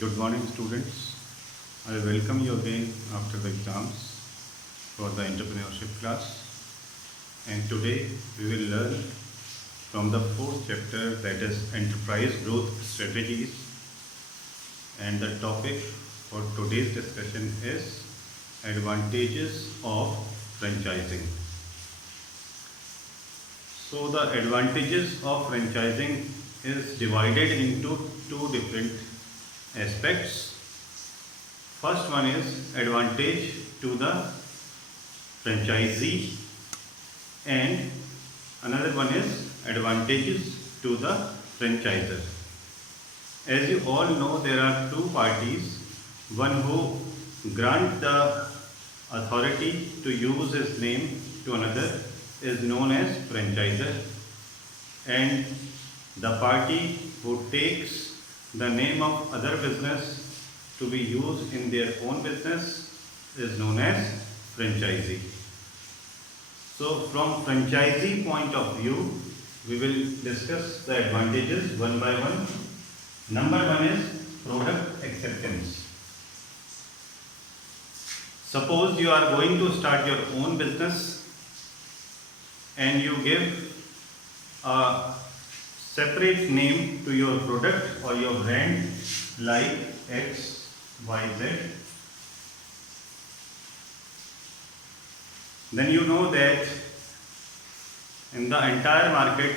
Good morning, students. I welcome you again after the exams for the entrepreneurship class. And today we will learn from the fourth chapter, that is enterprise growth strategies. And the topic for today's discussion is advantages of franchising. So the advantages of franchising is divided into two different aspects. First one is advantage to the franchisee and another one is advantages to the franchisor. As you all know, there are two parties, one who grant the authority to use his name to another is known as franchisor, and the party who takes the name of other business to be used in their own business is known as franchisee. So from franchisee point of view, we will discuss the advantages one by one. Number one is product acceptance. Suppose you are going to start your own business and you give a separate name to your product or your brand like X, Y, Z. Then you know that in the entire market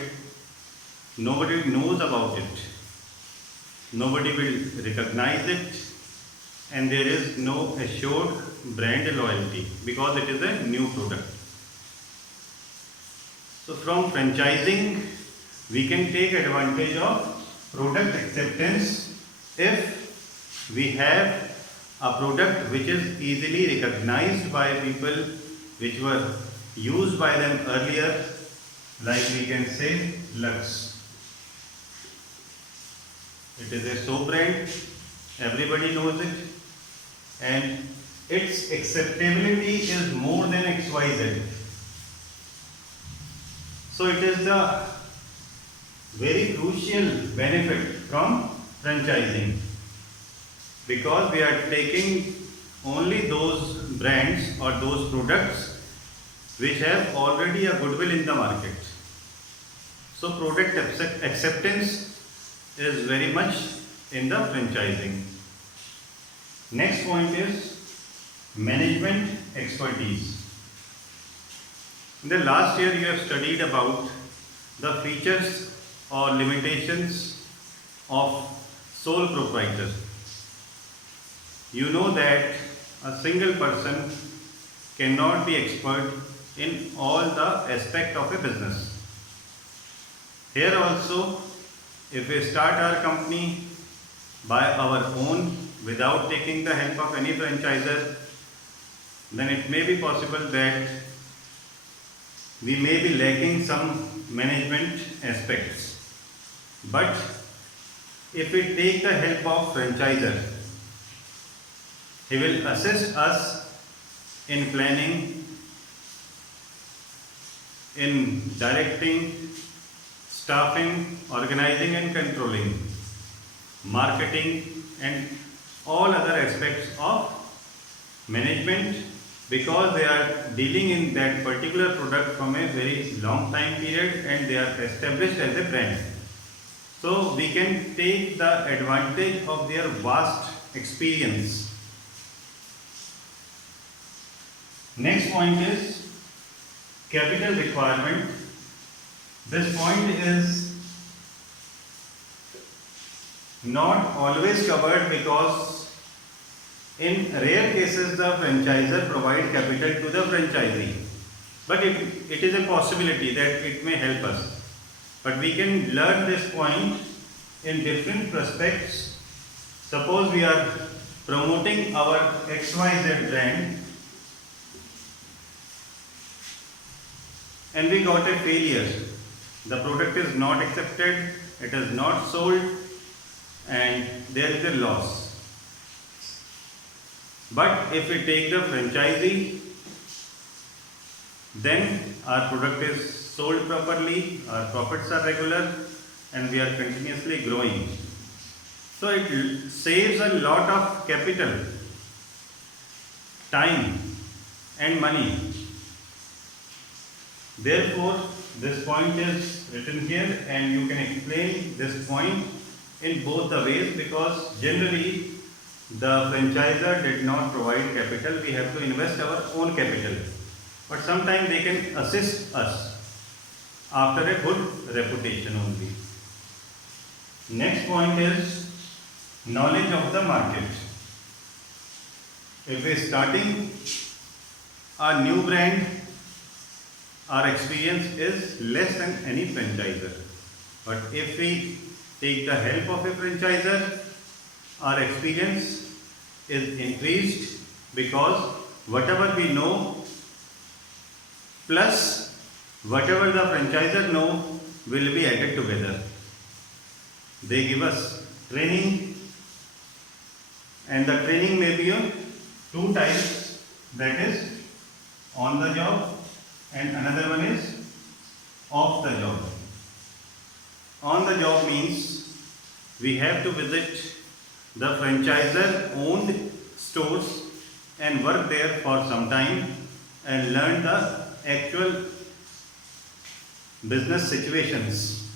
nobody knows about it. Nobody will recognize it and there is no assured brand loyalty because it is a new product. So from franchising we can take advantage of product acceptance if we have a product which is easily recognized by people which were used by them earlier, like we can say Lux. It is a soap brand, everybody knows it, and its acceptability is more than XYZ. So it is the very crucial benefit from franchising because we are taking only those brands or those products which have already a goodwill in the market. So product acceptance is very much in the franchising. Next point is management expertise. In the last year you have studied about the features or limitations of sole proprietor. You know that a single person cannot be expert in all the aspect of a business. Here also, if we start our company by our own without taking the help of any franchisor, then it may be possible that we may be lacking some management aspects. But if we take the help of franchisor, he will assist us in planning, in directing, staffing, organizing and controlling, marketing and all other aspects of management because they are dealing in that particular product from a very long time period and they are established as a brand. So we can take the advantage of their vast experience. Next point is capital requirement. This point is not always covered because in rare cases the franchisor provide capital to the franchisee. But it is a possibility that it may help us. But we can learn this point in different prospects. Suppose we are promoting our XYZ brand and we got a failure. The product is not accepted, it is not sold and there is a loss. But if we take the franchisee, then our product is sold properly, our profits are regular and we are continuously growing. So it saves a lot of capital, time and money. Therefore, this point is written here, and you can explain this point in both the ways, because generally the franchisor did not provide capital. We have to invest our own capital. But sometimes they can assist us after a good reputation only. Next point is knowledge of the market. If we are starting a new brand, our experience is less than any franchisor. But if we take the help of a franchisor, our experience is increased, because whatever we know plus whatever the franchisor know will be added together. They give us training, and the training may be of two types, that is on the job and another one is off the job. On the job means we have to visit the franchisor owned stores and work there for some time and learn the actual business situations.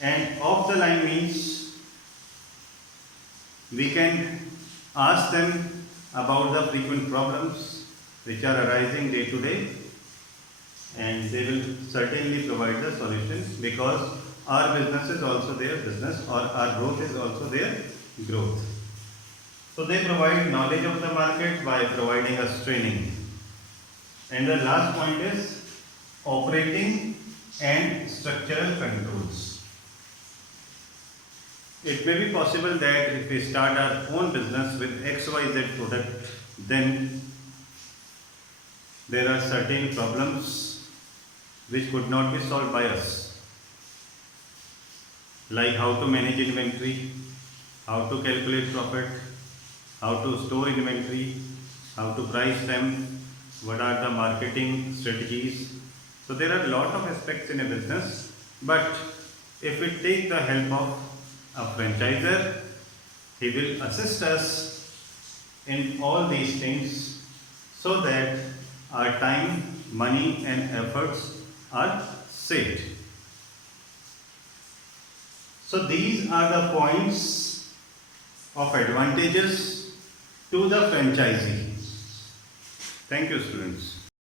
And off the line means we can ask them about the frequent problems which are arising day to day, and they will certainly provide the solutions, because our business is also their business, or our growth is also their growth. So they provide knowledge of the market by providing us training. And the last point is operating and structural controls. It may be possible that if we start our own business with XYZ product, then there are certain problems which could not be solved by us, like how to manage inventory, how to calculate profit, how to store inventory, how to price them, what are the marketing strategies. So there are a lot of aspects in a business, but if we take the help of a franchisor, he will assist us in all these things, so that our time, money and efforts are saved. So these are the points of advantages to the franchisee. Thank you, students.